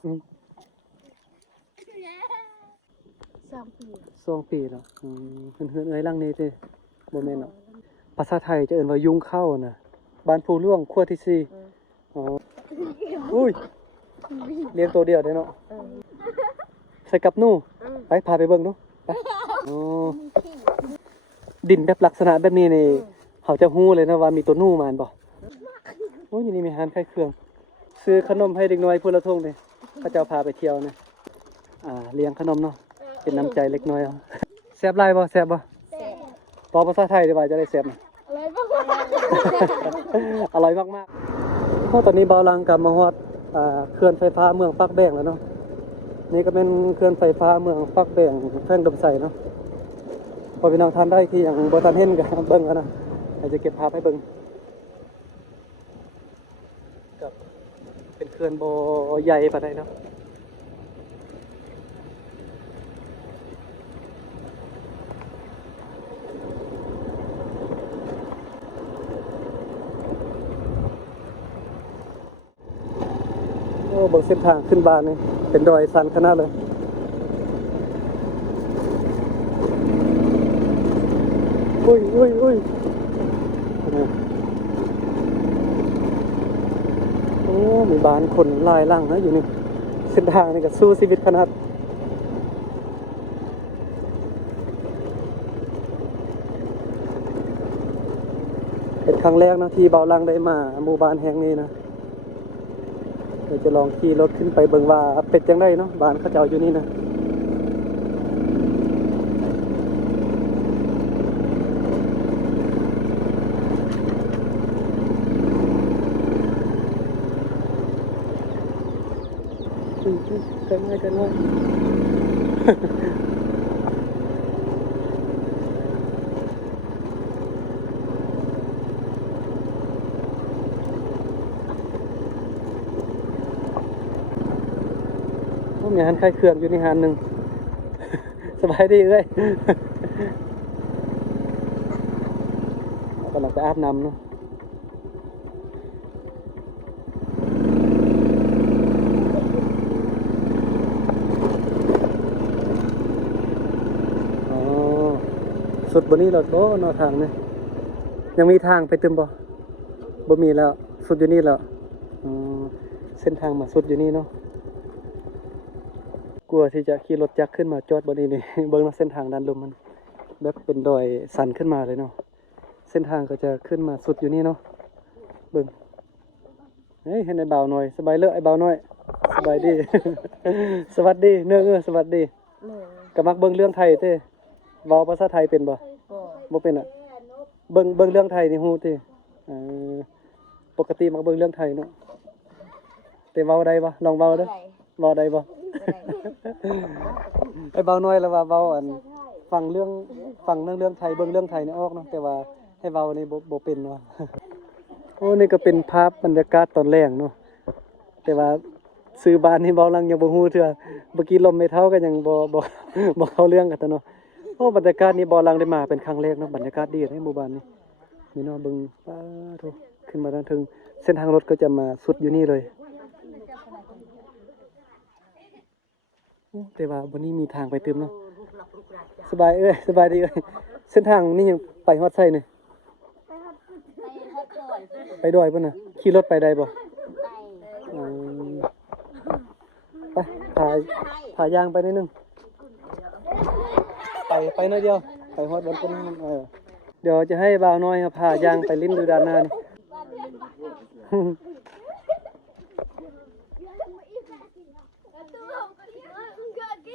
2 ปีแล้วเฮือนเอ้ยหลังนี้ติบ่แม่นเนาะภาษาไทยจะเอิ้นว่ายุงเข้าน่ะบ้านภูล่วงครัวที่4อ๋ออุ้ยเลี้ยงตัวเดียวได้เนาะใส่กับหนูไปพาไปเบิ่งดูไปอ๋อดินแบบลักษณะแบบนี้นี่เขาจะฮู้เลยนะว่ามีตัวหนูมาบ่โอ้ยนี่มีอาหารไข่เครื่องซื้อขนมให้เด็กน้อยพุ่นละทงนี่เขาเจ้าพาไปเที่ยวนี่เลี้ยงขนมเนาะเป็นน้ำใจเล็กน้อยเอาแซ่บหลายบ่แซ่บบ่ตอบภาษาไทยดีว่าจะได้แซ่บนะอร่อยมากๆเพราะตอนนี้เบาลังกลับมาฮอดเขื่อนไฟฟ้าเมืองปักแบงแล้วเนาะนี่ก็เป็นเขื่อนไฟฟ้าเมืองปักแบงแขวงดมไสเนาะพอพี่น้องทานได้ที่อย่างบ่ทันเห็นก็เบิ่งกันนะเดี๋ยวจะเก็บภาพให้เบิ่งกับเป็นเขื่อนบ่ใหญ่ปานใดเนาะโอ้เบิ่งเส้นทางขึ้นบ้านนี่เป็นดอยสันขนาดเลยอุ้ยโอ้มีบ้านคนหลายหลังนะอยู่นี่เส้นทางนี่ก็สู้ชีวิตขนาดเป็นครั้งแรกนะที่เบาลังได้มาหมู่บ้านแห่งนี้นะเดี๋ยวจะลองขี่รถขึ้นไปเบิ่งว่าเป็นจังไดเนาะบ้านเขาเจ้าอยู่นี่นะกันน้อยผมมีหันไข่เครื่องอยู่ในหันหนึ่ง สบายดีเลย กำลังไปอาบน้ำเนาะสุดบนนี้รถบ่นอทางเนี่ยยังมีทางไปตึมบ่มีแล้วสุดอยู่นี่แล้วเส้นทางมาสุดอยู่นี่เนาะกลัวที่จะขี่รถจักรขึ้นมาจอดบนนี้นี่ เบิ่งเนาะเส้นทางด้านลมมันแบบเป็นดอยสันขึ้นมาเลยเนาะเส้นทางก็จะขึ้นมาสุดอยู่นี่เนาะเบิ่งเฮ้ยให้ไอ้บ่าวหน่อยสบายเลยไอ้บ่าวน้อยสบายดี สวัสดีเนื้อสวัสดีก็มักเบิ่งเรื่องไทยเต้เว้าภาษาไทยเป็นบ่เป็นอ่ะเบิ่งเรื่องไทยนี่ฮู้ติปกติมักเบิ่งเรื่องไทยเนาะแต่เว้าได้บ่ลองเว้าเด้อเว้าได้บ่ ไอ้เว้าน้อยแล้วว่าเว้าฟังเรื่องไทยเบิ่งเรื่องไทยนี่ออกเนาะแต่ว่าให้เว้านี่บ่เป็นเนาะ โอ้นี่ก็เป็นภาพบรรยากาศตอนแรกเนาะแต่ว่าซื้อบ้านนี่เว้าลังยังบ่ฮู้เทื่อเมื่อกี้ลมไม่เท่ากันยังบ่เข้าเรื่องกันเนาะโอ้บรรยากาศนี้บ่ลังได้มาเป็นครั้งแรกเนาะบรรยากาศดีในหมู่บ้านนี้นี่เนาะเบิ่งป้าโธขึ้นมาทางถึงเส้นทางรถก็จะมาสุดอยู่นี่เลยแต่ว่าบ่นี้มีทางไปเติมเนาะสบายสบายดีเส้นทางนี่ยังไปฮอดไสนี่ไปดอยพุ่นน่ะขี่รถไปได้บ่ไปพายางไปนิดนึงไปหน่อยเดียวไปฮอดบนต้นเดี๋ยวจะให้บ่าวน้อยครับพายางไปลิ้นดูด้านหน้านี่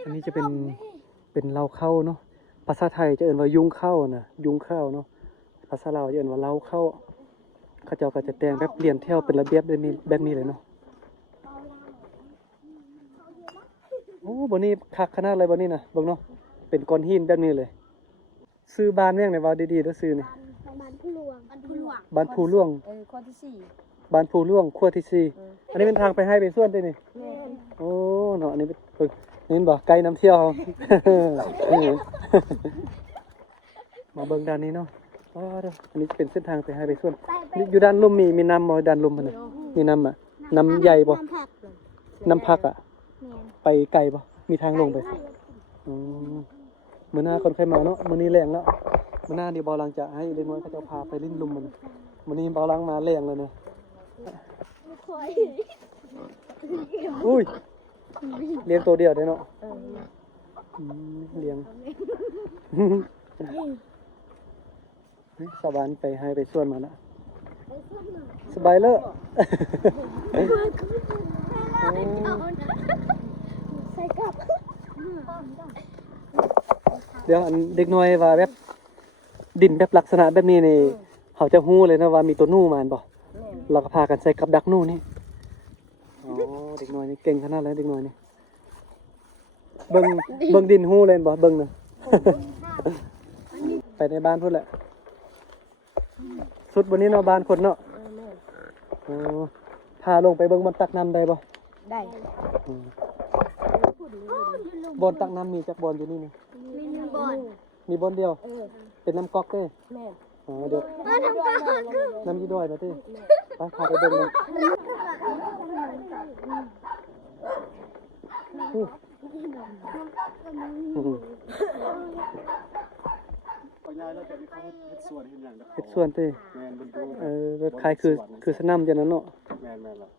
อันนี้จะเป็นเหล้าเข้าเนาะภาษาไทยจะเอ่นว่ายุงเข้านะยุงเข้าเนาะภาษาลาวจะเอ่นว่าเหล้าเข้าเขาเจ้าก็จะแต่งแบบเรียนแถวเป็นระเบียบแบบนี้เลยเนาะโอ้บ่นี้คักขนาดเลยบ่นี้นะเบิ่งเนาะเป็นก้อนหินแบบนี้เลยซื้อบ้านแม่งได้ว่าดีๆเด้อซื้อนี่บ้านภูหลวงบ้านภูหลวงข้อที่4บ้านภูหลวงขั้วที่4อันนี้เป็นทางไปให้เป็นส่วนตินี่โอ้เนาะอันนี้เป็นนี่บ่ไกลน้ำเที่ยว มาเบิ่งด้านนี้เนาะอันนี้เป็นเส้นทางไปให้ไปส่วนอยู่ด้านลุ่มมีน้ำบ่ด้านลุ่มมันน่ะมีน้ำอ่ะน้ำใหญ่บ่น้ำพักอ่ะ ไปไกลบ่มีทางลงไปอืมมื้อหน้าคนใครมาเนาะมื้อนี้แรงแล้วมื้อหน้านี่บ่หลังจะให้เล็กน้อยเขาจะพาไปลิ้นลุมมันมื้อนี้บ่หลังมาแรงแล้วนะอุ้ยเลี้ยงตัวเดียวได้เนาะเลี้ยงสบานไปให้ไปส่วนมาแล้วสบายเลยเดี๋ยวอันเด็กน้อยว่าแบบดินแบบลักษณะแบบนี้นี่เขาจะฮู้เลยนะว่ามีตัวนู่มาบ่เราก็พากันใส่กับดักนู่นี่อ๋อเด็กน้อยนี่เก่งขนาดแล้วเด็กน้อยนี่เบิ่งดินฮู้เลยบ่เบิ่งน่ะ ไปในบ้านพุ่นแหละสุดบนนี้เนาะบ้านคนเนาะอ๋อพาลงไปเบิ่งบนตักน้ำได้บ่ได้บนตักน้ำมีจักบนอยู่นี่นี่มีบนเดียวเป็นน้ำก๊อกเด้อ๋อเดี๋ยวน้ำยี่ด้วยนะเต้ไปพาไปเบิ่งเลยเฮ็ดส่วนเต้แบบคล้ายคือสนามจังนั้นเนาะแม่นๆล่ะ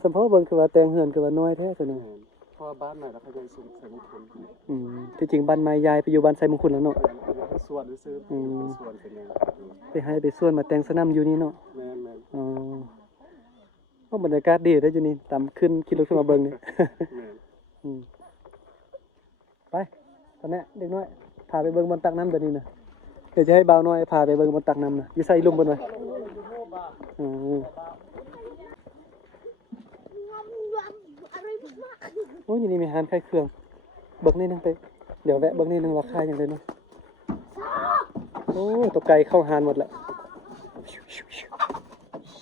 สมพอเบิ่งคือว่าแต่งเฮือนคือว่าน้อยแท้ตัวนึงเพราะว่าบ้านใหม่แล้วเขาจะสูงใส่มงคลที่จริงบ้านใหม่ย้ายไปอยู่บ้านไสมงคลแล้วเนาะส่วนซื้อส่วนเป็นไปให้ไปส่วนมาแต่งสนามอยู่นี่เนาะแม่นๆอ๋อบรรยากาศดีได้อยู่นี่ตามขึ้นขี่รถขึ้นมาเบิ่งนี่ไปตอนนี้เด็กน้อยพาไปเบิ่งบนตักน้ำเดี๋ยวนี้นะเดี๋ยวจะให้บ่าวน้อยพาไปเบิ่งบนตักน้ำนะอยู่ใส่ลุ่มบนไว้โอ้ยนี่มีอาหารไข่เครื่องเบิ่งนี่นึงไปเดี๋ยวแวะเบิ่งนี่นึงว่าค่ายอย่างไรเนาะโอ้ตัวไก่เข้าหานหมดแล้ว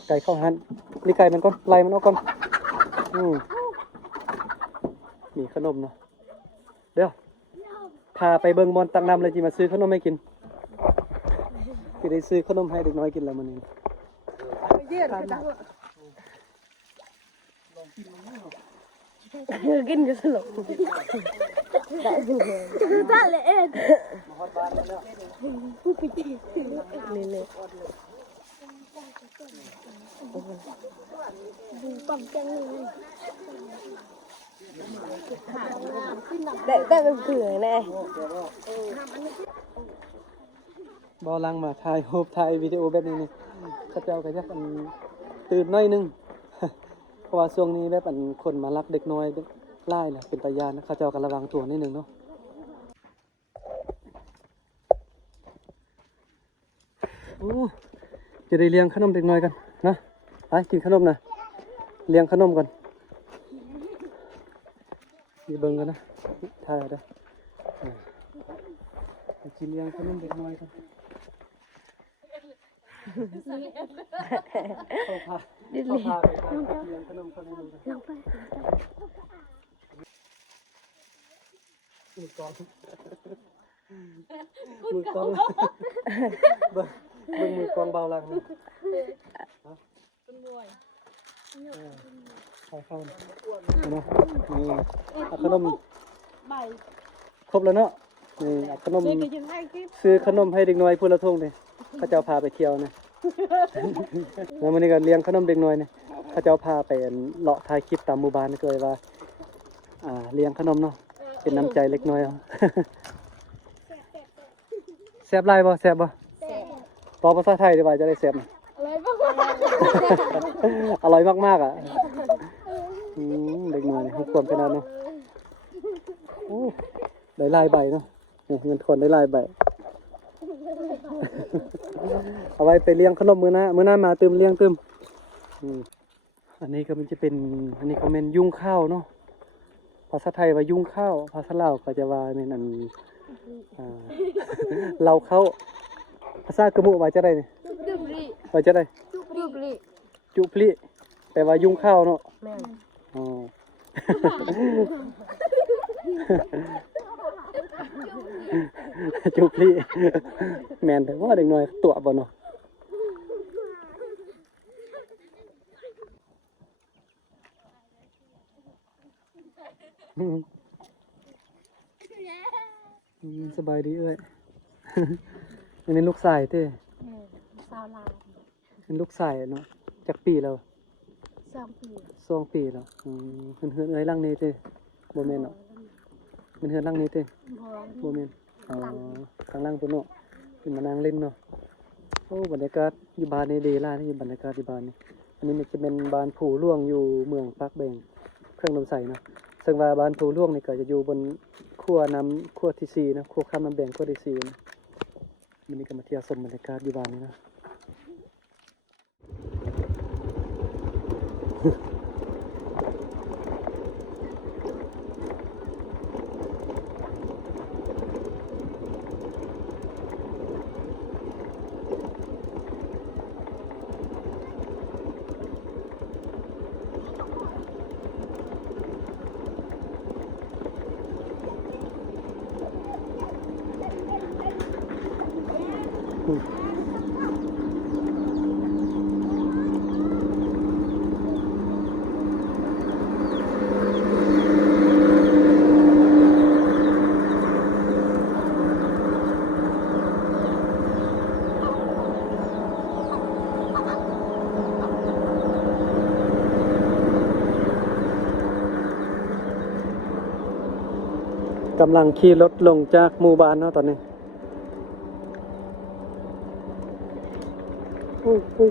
ไก่เข้าหานนี่ไก่มันก่อนไล่มันออกก่อนมีขนมเนาะเดี๋ยวพาไปเบิ่งบอนตักน้ำเลยจีมาซื้อขนมให้กินที่ได้ซื้อขนมให้เด็กน้อยกินแล้วมันนี่กินจะสลบได้เลยได้เลยเอ็ดนี่เลยดูปั๊มจังเลยได้เป็นเผือกแน่บอลังมาถ่ายรูปถ่ายวิดีโอแบบนี้นี่เขาเจ้าก็จะกันตื่นน้อยนึงเพราะว่าช่วงนี้แบบอันคนมารักเด็กน้อยไล่แหละเป็นตายานนะเขาเจ้ากันระวังตัวนิดนึงเนาะโอ้จะได้เลี้ยงขนมเด็กน้อยกันนะไปกินขนมนะเลี้ยงขนมกันมีเบิ่งกันนะถ่ายได้กินเลี้ยงขนมเด็กน้อยกันเขาพาไปเลี้ยงขนมคนนึงมือกองมือกองเบาลังนะใส่เข้านะนี่ขนมครบแล้วเนาะนี่ขนมซื้อขนมให้เด็กน้อยพูดละทุ่งเลยเขาจะพาไปเที่ยวนะแล้ววันนี้ก็เลี้ยงขนมเด็กน้อยเนี่ยเขาจะพาไปเลาะถ่ายคลิปตามหมู่บ้านก็เลยว่าเลี้ยงขนมเนาะเป็นน้ำใจเล็กน้อยแซ่บไรบ่แซ่บบ่ตอภาษาไทยดีกว่าจะได้แซ่บอร่อยมากๆอ่ะเด็กน้อยเขาควรขนาดเนาะได้ลายใบเนาะเงินคนได้ลายใบเอาไว้ไปเลี้ยงขนมมื้อหน้ามาเติมเลี้ยงเติมอันนี้ก็มันจะเป็นอันนี้ก็เป็นยุงข้าวเนาะภาษาไทยว่ายุงข้าวภาษาลาวก็จะว่าเป็นอันเราเข้าภาษากะมุว่าจะได้นี่ว่าจะได้จุพลิแปลว่ายุงข้าวเนาะอ๋อจุพลิแมนแต่ว่าเด็กน้อยตัวบ่เนาะ สบายดีเอ้ย อันนี้ลูกสายเต้ สาวลาว เป็นลูกสายเนาะจากปีแล้ว 2 ปี 2 ปีแล้วเฮือนเอ้ยหลังนี้เต้บ่แม่นเนาะเป็นเฮือนหลังนี้เต้บ่แม่นอ๋อข้างล่างพุ่นเนาะขึ้นมานั่งเล่นเนาะโอ้บรรยากาศอยู่บ้านนี่ดีหลายนี่บรรยากาศที่บ้านนี่อันนี้มันจะเป็นบ้านผู้ล่วงอยู่เมืองปากแบงเครื่องนำใสเนาะซึ่งว่าบ้านผู้ล่วงนี่ก็จะอยู่บนขั้วน้ำขั้วที่4นะขั้วข้ามน้ำแบงขั้วที่4นะมันนี่ก็มาเที่ยวชมบรรยากาศอยู่บ้านนี่นะ กำลังขี่รถลงจากหมู่บ้านเนาะตอนนี้อุ้ย